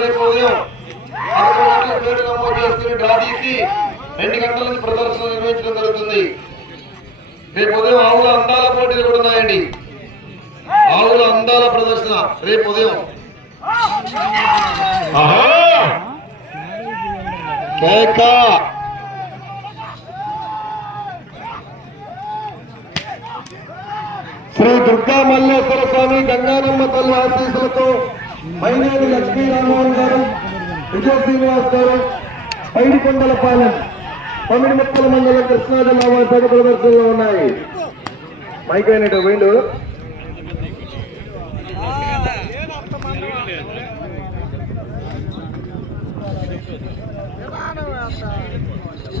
రేపు ఉదయం 11 గంటల పేరు నమోదు చేసుకుని డ్రా తీసి 2 గంటల నుంచి ప్రదర్శన నిర్వహించడం జరుగుతుంది. రేపు ఉదయం ఆవుల అందాల పోటీలు కూడా ఉన్నాయండి. ఆవుల అందాల ప్రదర్శన రేపు ఉదయం. శ్రీ దుర్గా మల్లేశ్వర స్వామి గంగానమ్మ తల్లి ఆశీస్సులతో మైనేని లక్ష్మీ రామోహన్ గారు, విజయ శ్రీనివాస్ గారు, పైడికొండలపాలెం పమిడిముక్కల మండలం కృష్ణా జిల్లా వారి పేద ప్రదర్శనలో ఉన్నాయి. మైక్ అయినట్టు వీళ్ళు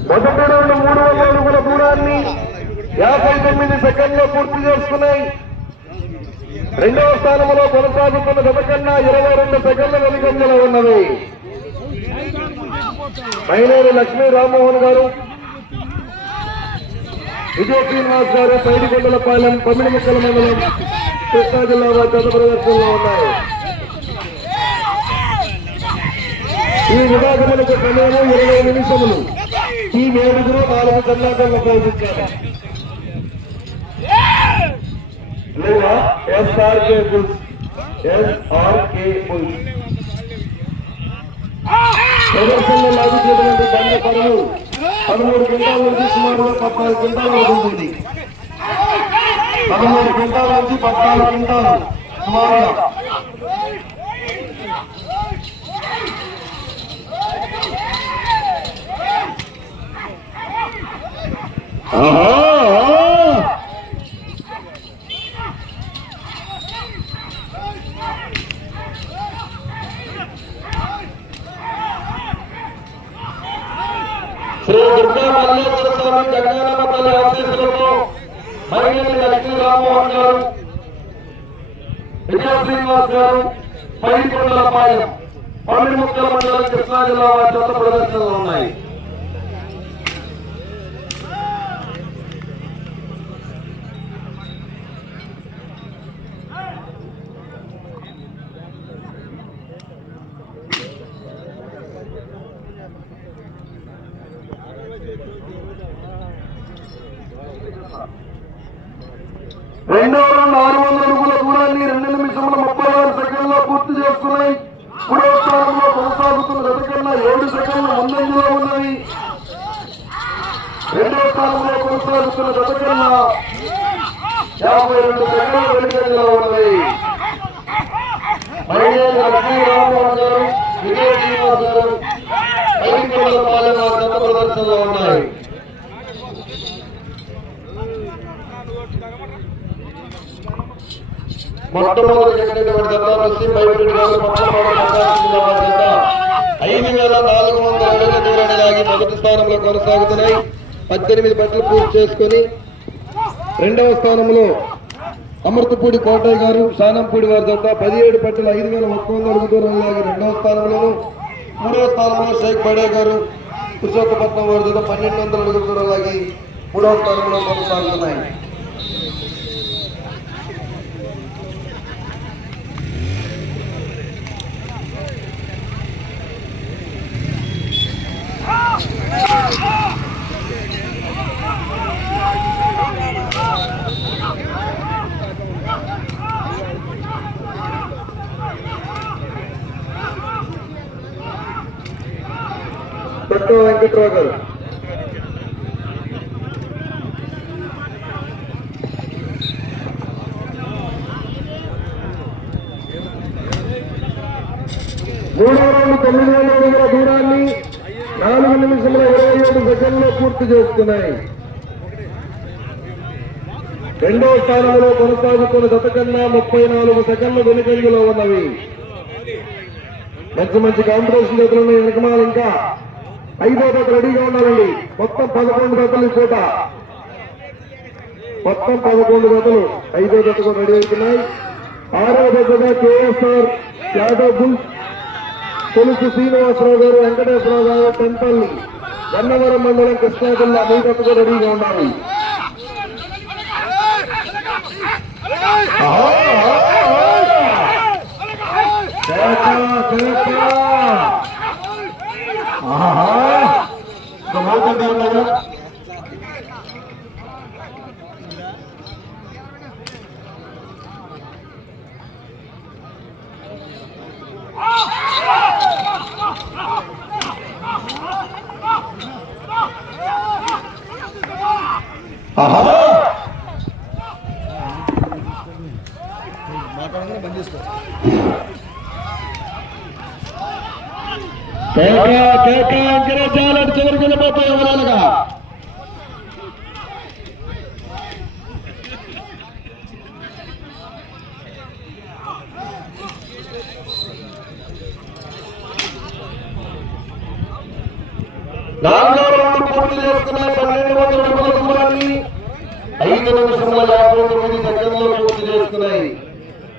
మొదటి రౌండ్ 300 అడుగుల దూరాన్ని 59 సెకండ్లో పూర్తి చేసుకున్నాయి. రెండవ స్థానంలో కొనసాగుతున్న జత కన్నా 22 సెకండ్ల వెనుకంజలో ఉన్నది. మైనేని లక్ష్మీ రామ్మోహన్ గారు, విజయ శ్రీనివాస్ గారు, పైడికొండలపాలెం పమిడిముక్కల మండలం కృష్ణా జిల్లా వారి జత ప్రదర్శనలో ఉన్నాయి. ఈ విభాగములకు సమయము 20 నిమిషములు. ఈ 7 4 కర్ణాటకలు ఉపయోగించారు. లేదా ఎస్ఆర్కే బుల్స్, ఎస్ఆర్కే బుల్స్ ప్రదర్శనలో లాగుతున్నటువంటి బండ పనులు 13 క్వింటాల నుంచి సుమారుగా 14 క్వింటాలు ఉంటుంది. 13 క్వింటాల నుంచి 14 క్వింటాలు సుమారుగా. శ్రీ దుర్గా మల్లేశ్వర స్వామి గంగానమ్మ తల్లి ఆశీస్సులతో మైనేని లక్ష్మీ రామ్మోహన్ గారు, విజయ శ్రీనివాస్ గారు, పైడికొండలపాలెం పమిడిముక్కల మండలం కృష్ణా జిల్లా వారి జత ప్రదర్శనలు ఉన్నాయి. రెండవ రౌండ్ 600 అడుగుల దూరాన్ని 2 నిమిషముల 36 సెకండ్లో పూర్తి చేసుకున్నాయి. 3వ స్థానంలో కొనసాగుతున్న జత కన్నా 7 సెకండ్ల ముందంజలో ఉన్నది. 2వ స్థానంలో కొనసాగుతున్న జత కన్నా 52 సెకండ్ల వెనుకంజలో ఉన్నది. మైనేని లక్ష్మీ రామ్మోహన్ గారు, విజయ శ్రీనివాస్ గారు, పైడికొండలపాలెం వారి జత ప్రదర్శనలో ఉన్నాయి. మొట్టమొదటి జరిగినటువంటి జత నుంచి బయటకు గారు జిల్లా జత 5400 అడుగుల దూరాన్ని లాగి మొదటి స్థానంలో కొనసాగుతున్నాయి. 18 పట్లు పూర్తి చేసుకుని రెండవ స్థానంలో అమృతపూడి కోటయ్య గారు, శానంపూడి వారి జత 17 పట్టులు 5100 అడుగు దూరం లాగి రెండవ స్థానంలోను. 3వ స్థానంలో షేక్ బడే గారు, పురుషోత్తపట్నం వారి జత 1200 అడుగు దూరం లాగి 3వ స్థానంలో కొనసాగుతున్నాయి. వెంకట్రావు గారు, మూడవ రౌండ్ 900 అడుగుల దూరాన్ని 4 నిమిషముల 27 సెకండ్లో పూర్తి చేసుకున్నాయి. రెండవ స్థానంలో కొనసాగుతున్న జత కన్నా 34 సెకండ్ల వెనుకంజలో ఉన్నవి. మంచి మంచి కాంపిటీషన్ జతలు వెనకమాల ఇంకా 5వ జత రెడీగా ఉండాలండి. మొత్తం 11 జతలు పూట, మొత్తం 11 జతలు. 5వ జత కూడా రెడీ అవుతున్నాయి. 6వ జతగా కేఎస్ఆర్ యాదవ్ బుల్స్, తెలుసు శ్రీనివాసరావు గారు, వెంకటేశ్వరరావు గారు, టెంపల్లి గన్నవరం మండలం కృష్ణా జిల్లా 3 జత కూడా రెడీగా ఉండాలి. చివరికి వెళ్ళిపోతాయి ఎవరాలుగా. నాలుగో రౌండ్ పూర్తి చేసుకున్నాయి. 1200 అడుగుల దూరాన్ని 5 నిమిషముల 59 సెకండ్లో పూర్తి చేసుకున్నాయి.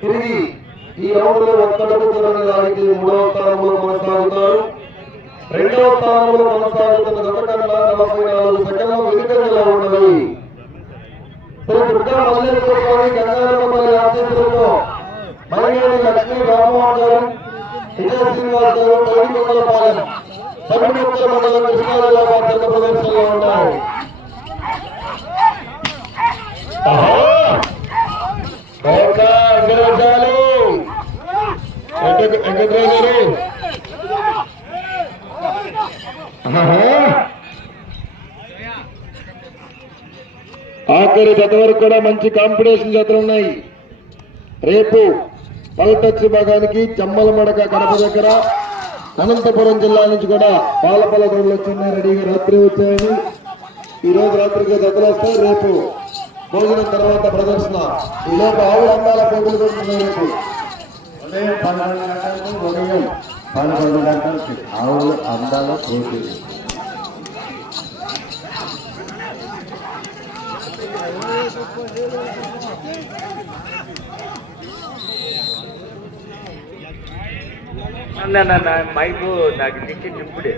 తిరిగి ఈ రౌండ్ లో ఒక్క అడుగు దూరాన్ని లాగితే 3వ స్థానంలో కొనసాగుతారు. 2వ స్థానంలో కొనసాగుతున్న జత కన్నా 44 సెకండ్ల వెనుకంజలో ఉన్నవి. శ్రీ దుర్గా మల్లేశ్వర స్వామి గంగారమ్మపల్లి ఆశీస్సులతో మైనేని లక్ష్మీ రామమోహన్ గారు, విజయ శ్రీనివాస్ గారు, పైడికొండలపాలెం పర్మికొండ మండలం కృష్ణా జిల్లా వారి ప్రదర్శనలో ఉన్నారు. ఆఖరి జత వరకు కూడా మంచి కాంపిటీషన్ జతలు ఉన్నాయి. రేపు పల్టచ్ భాగానికి జమ్మలమడక కడప దగ్గర, అనంతపురం జిల్లా నుంచి కూడా పాలపల్ల గౌడ్లు వచ్చినాయి. రెడీగా రాత్రి వచ్చాయని ఈ రోజు రాత్రికి జతలు వస్తాయి. రేపు భోజనం తర్వాత ప్రదర్శన. ఈ లోపు ఆవుల అందాల పోగులు పెడుతున్నాయి. రేపు ఉదయం 11 గంటలకు ఉదయం 11 గంటలకి ఆవులు అందాల పోటీ. మైకు నాకు టికెట్ ఇప్పుడే.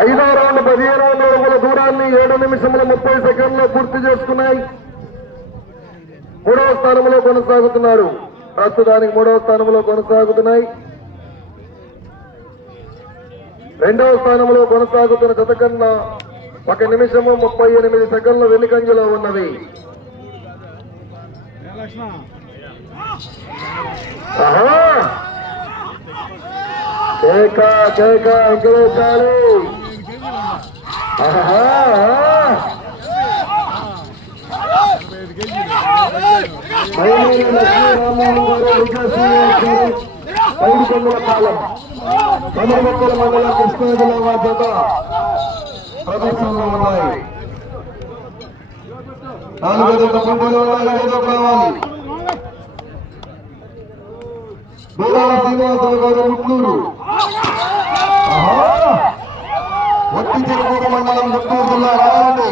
5వ రౌండ్ 15 అడుగుల దూరాన్ని 7 నిమిషముల 30 సెకండ్లో పూర్తి చేసుకున్నాయి. 3వ స్థానంలో కొనసాగుతున్నారు. ప్రస్తుతానికి 3వ స్థానంలో కొనసాగుతున్నాయి. 2వ స్థానంలో కొనసాగుతున్న జత కన్నా 1 నిమిషము 38 సెకండ్ల వెనుకంజలో ఉన్నవి. ఎంకరేజాలి. పైడికొండలపాలెం పర్మికొండ మండలం కృష్ణా జిల్లా వారి జత ప్రదర్శనలో ఉన్నాయి. 4 జత పోటీలు ఉన్నాయి. 5వ కావాలి. బూరాల శ్రీనివాసరావు గారు, గుంటూరు. వట్టి చెరుకూరు మండలం, గుంటూరు జిల్లా రావాలండి.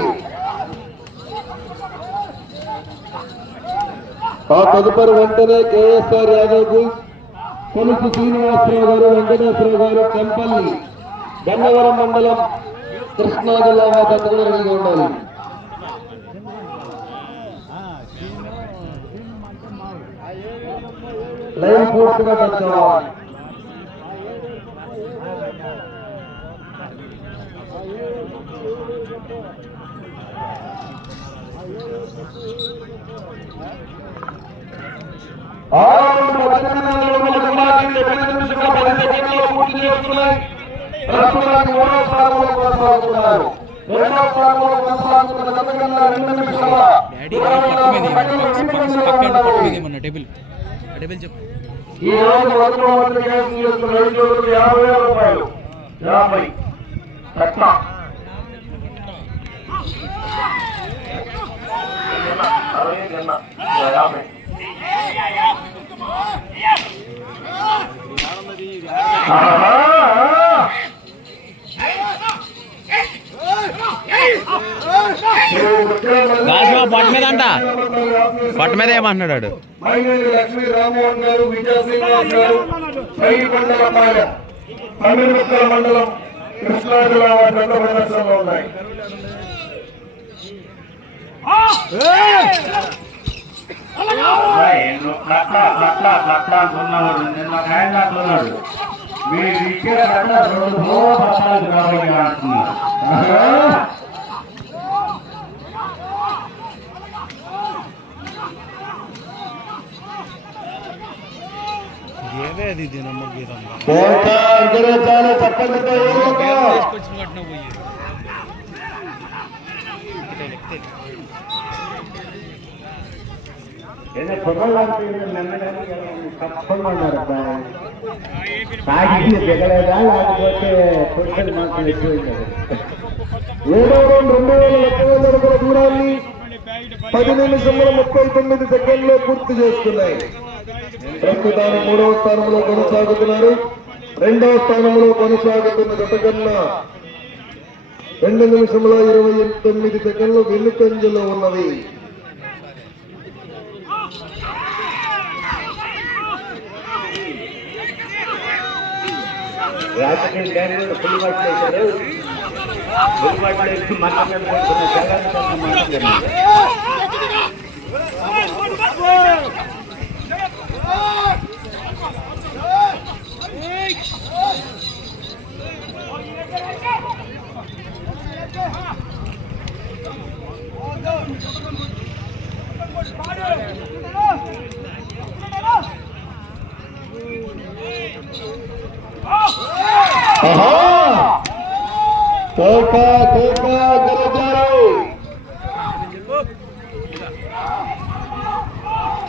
ఆ తదుపరి వెంటనే కేఎస్ఆర్ యాదవ్, కొలుసు శ్రీనివాసరావు గారు, వెంకటేశ్వరరావు గారు, టెంపల్లి, గన్నవరం మండలం, కృష్ణా జిల్లా వారి కూడా రెడీగా ఉండాలి. లైన్ పూర్తిగా టచ్ అవ్వాలి. ప్రస్తుతానికి 3వ స్థానంలో కొనసాగుతున్నారు. 2వ స్థానంలో కొనసాగుతున్న జత కన్నా 2 నిమిషాల ఈ రోజు మధుమహత్రి కేసు చేస్తున్న 50,000 రూపాయలు 50 కట్న. పట్టు మీద అంట, పట్టు మీద ఏమంటున్నాడు. మైనేని లక్ష్మీ రామమోహన్ గారు, విజయ శ్రీనివాస్ గారు, పైడికొండలపాలెం పర్మికొండ మండలం, కృష్ణా జిల్లా వారి జత ప్రదర్శనలో ఉన్నాయి. అనుకున్నవాడు నిన్న కాయలాడుతున్నాడు. మీరు ఇచ్చే కట్ట 2 పట్టాలు రావాలి అంటున్నారు. చెప్పండి. ఏదో కుర్రలాంటి తప్పకుండా ఉన్నారు సాగి దిగలేదా లేకపోతే పొట్టలు మాత్రం ఎక్కువైంది. 7వ రౌండ్ 2100 అడుగుల దూరాన్ని 10 నిమిషముల 39 సెకండ్లో పూర్తి చేస్తున్నాయి. ప్రస్తుతానికి 3వ స్థానంలో కొనసాగుతున్నారు. 2వ స్థానంలో కొనసాగుతున్న జత కన్నా 2 నిమిషముల 29 సెకండ్లు వెనుకంజలో ఉన్నవి. రాజకీయ డ్యాన్లు ఫుల్ వాటి వేశారు. ఫుల్ వాటి వేసి మాట్లాడుతున్న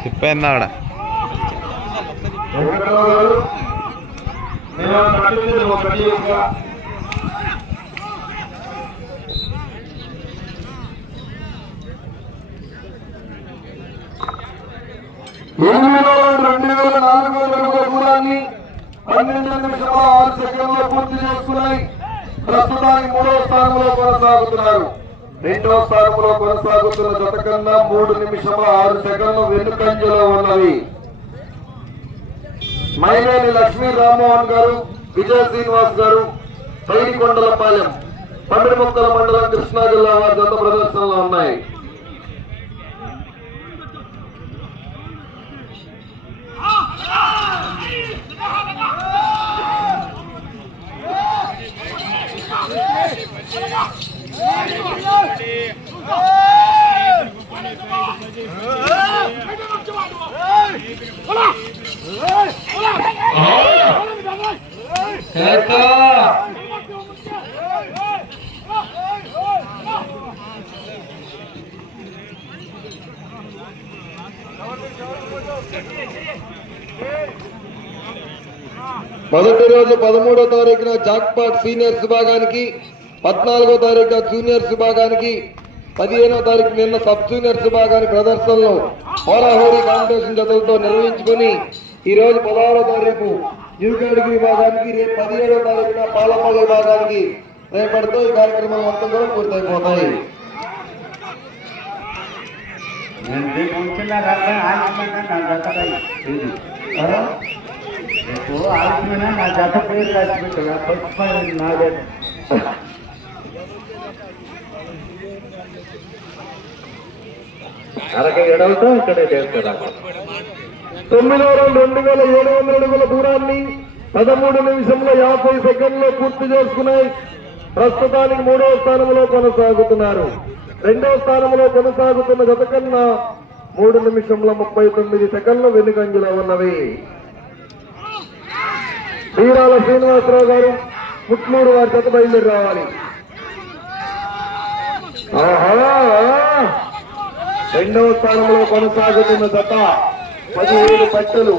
తిప్పేందా ఆడ దూరాన్ని 12 నిమిషాల 6 సెకండ్లో పూర్తి చేసుకున్నాయి. ప్రస్తుతానికి 3వ స్థానంలో కొనసాగుతున్నారు. 2వ స్థానంలో కొనసాగుతున్న జత కన్నా 3 నిమిషాల 6 సెకండ్లు వెనుకంజలో ఉన్నవి. మైనేని లక్ష్మీ రామ్మోహన్ గారు, విజయ శ్రీనివాస్ గారు, పైడికొండలపాలెం, పందిరిముక్కల మండలం, కృష్ణా జిల్లా వారి జత ప్రదర్శనలో ఉన్నాయి. మొదటి రోజు 13వ తారీఖున జాక్పాట్ సీనియర్స్ విభాగానికి, 14వ తారీఖున జూనియర్స్ విభాగానికి, 15వ తారీఖు నిన్న సబ్ జూనియర్స్ విభాగానికి ప్రదర్శనలో హోరాహోరీ కాంపిటీషన్ జతలతో నిర్వహించుకుని ఈ రోజు 16వ తారీఖు న్యూ కేటగిరీ విభాగానికి, రేపు 17వ తారీఖున పాలపల్లి విభాగానికి రేపటితో ఈ కార్యక్రమాలు మొత్తం కూడా పూర్తయిపోతాయి. నా జత పేరు రాసిపెట్టుగా నాదే. అరకే ఎడవతో ఇక్కడే చేస్తాడు. 9వ రౌండ్ 2700 అడుగుల దూరాన్ని 13 నిమిషంలో 50 సెకండ్లో పూర్తి చేసుకున్నాయి. ప్రస్తుతానికి 3వ స్థానంలో కొనసాగుతున్నారు. 2వ స్థానంలో కొనసాగుతున్న గత కన్నా 3 నిమిషంలో 39 సెకండ్లు వెనుకంజలో ఉన్నవి. వీరాల శ్రీనివాసరావు గారు, ముట్లూరు వారి జత బయలుదేరి రావాలి. 2వ స్థానంలో కొనసాగుతున్న జత 17 పట్టలు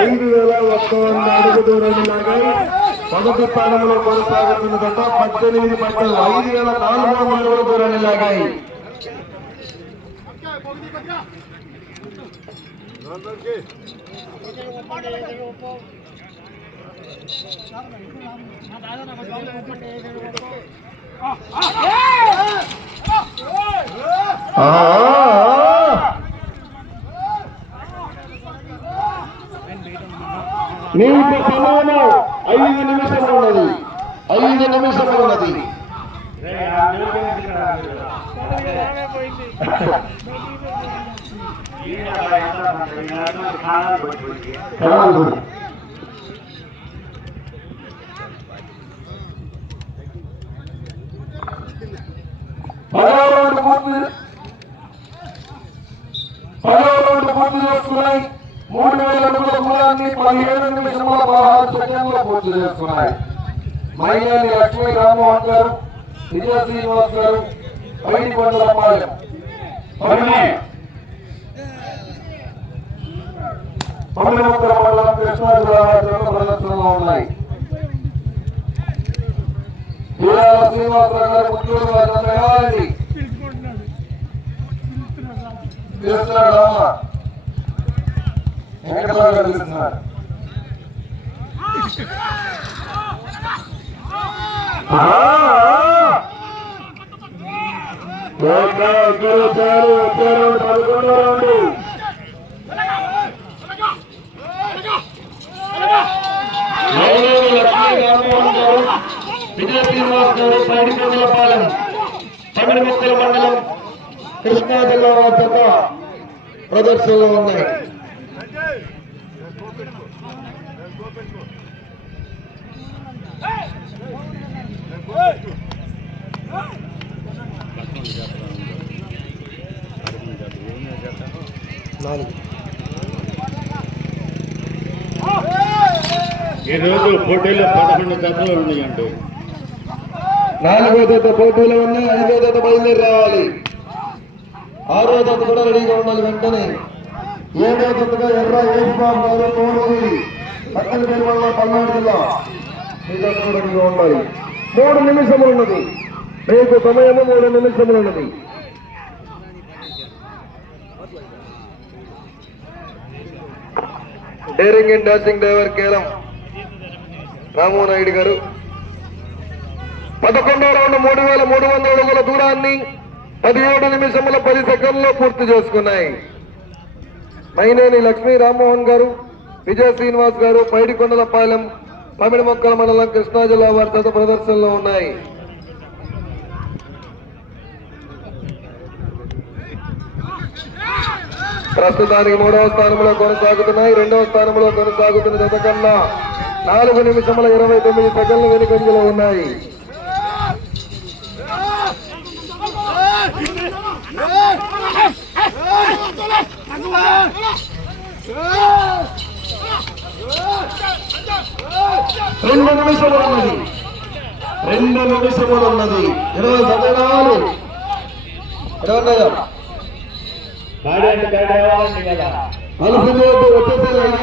5100 అడుగు దూరాన్ని లాగాయి. మొదటి స్థానంలో కొనసాగుతున్న జత 18 పట్టలు 5400 అడుగుల దూరాన్ని లాగాయి. నీటి సమయంలో 5 నిమిషాలు ఉన్నది. 5 నిమిషాలు ఉన్నది. పూర్తి చేసుకున్నాయి. 3000 అడుగుల దూరాన్ని 17 నిమిషముల 16 సెకండ్లో పూర్తి చేసుకున్నాయి. మైనేని లక్ష్మీ రామ్మోహన్ గారు, విజయ శ్రీనివాస్ గారు, పైడికొండలపాలెం. పమ్మిడిముక్కల మండలం కృష్ణా జిల్లా ప్రదర్శనలో ఉన్నాయి. శ్రీనివాసరావు గారు ముఖ్యులు వారి వెంకటరావు గారు తెలుస్తున్నారు. విజయ శ్రీనివాస్ గారు పైడికొండలపాలెం పమ్మిడిముక్కల మండలం కృష్ణా జిల్లా వద్ద ప్రదర్శనలో ఉన్నాయి. ఈ రోజు పోటీలో 11 జతలు ఉన్నాయండి. 4వ జత పోటీలో ఉన్నాయి. 5వ జత బయలుదేరి రావాలి. 6వ జత కూడా రెడీగా ఉండాలి. వెంటనే 7వ జతగా ఎర్ర యేసుబాబు గారు తోడుగురి పక్కన పెరుమల పల్నాడు జిల్లా ఈ జత కూడా రెడీగా ఉండాలి. 3 నిమిషములు ఉన్నది. మీకు సమయము 3 నిమిషములు ఉన్నది. డేరింగ్ అండ్ డాషింగ్ డ్రైవర్ కేరం రామోనాయుడు గారు 11వ రౌండ్ 3300 అడుగుల దూరాన్ని 17 నిమిషముల 10 సెకండ్లో పూర్తి చేసుకున్నాయి. మైనేని లక్ష్మీ రామ్మోహన్ గారు, విజయ శ్రీనివాస్ గారు, పైడికొండలపాలెం పమ్మిడిముక్కల మండలం కృష్ణా జిల్లా వారి జత ప్రదర్శనలో ఉన్నాయి. ప్రస్తుతానికి 3వ స్థానంలో కొనసాగుతున్నాయి. 2వ స్థానంలో కొనసాగుతున్న జత కన్నా 4 నిమిషముల 29 సెకండ్లు వెనుకంజలో ఉన్నాయి. రెండు నిమిషములు ఉన్నది. 20 సెకండాలు. అలసిపోతూ వచ్చేసే 5వ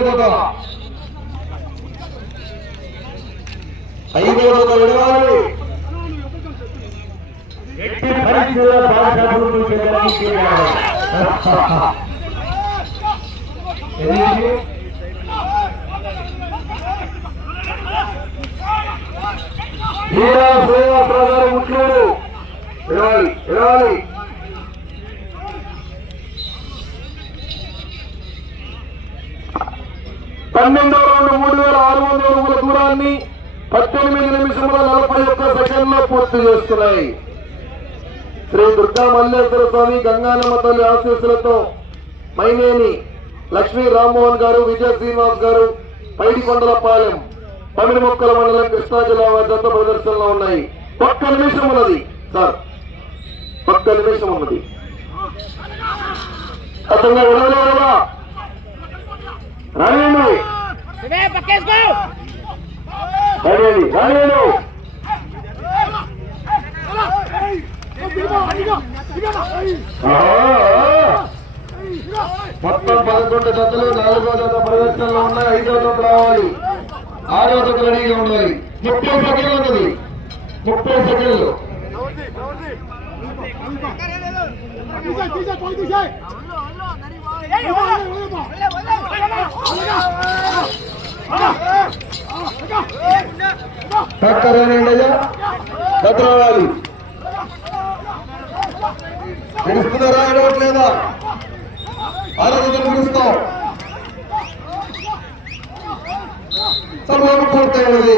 జత విడవాలి. ముఖ్యుడు విడవాలి. 12వ రౌండ్ 3600 అడుగుల దూరాన్ని 18 నిమిషముల 41 సెకండ్లో పూర్తి చేస్తున్నాయి. శ్రీ దుర్గా మల్లేశ్వర స్వామి గంగానమ్మ తల్లి ఆశీస్సులతో మైనేని లక్ష్మీ రామ్మోహన్ గారు, విజయ శ్రీనివాస్ గారు, పైడికొండలపాలెం పమ్మిడిముక్కల మండలం కృష్ణా జిల్లా వారి జత ప్రదర్శనలో ఉన్నాయి. 1 నిమిషం ఉన్నది సార్. 1 నిమిషం ఉన్నది. అతను విడవలేదా రాయండి. మొత్తం 11 జతలు 4వ జత ప్రదర్శనలో ఉన్నాయి. 5వ జత రావాలి. 6వ జత రెడీగా ఉండాలి. 30 సెకండ్లు ఉన్నది. 30 సెకండ్లు. అయ్యా భద్రవాలి. తెలుస్తుందా రాయట్లేదా? ఆరోగ్యం పిలుస్తాం. సమయం పూర్తయినది.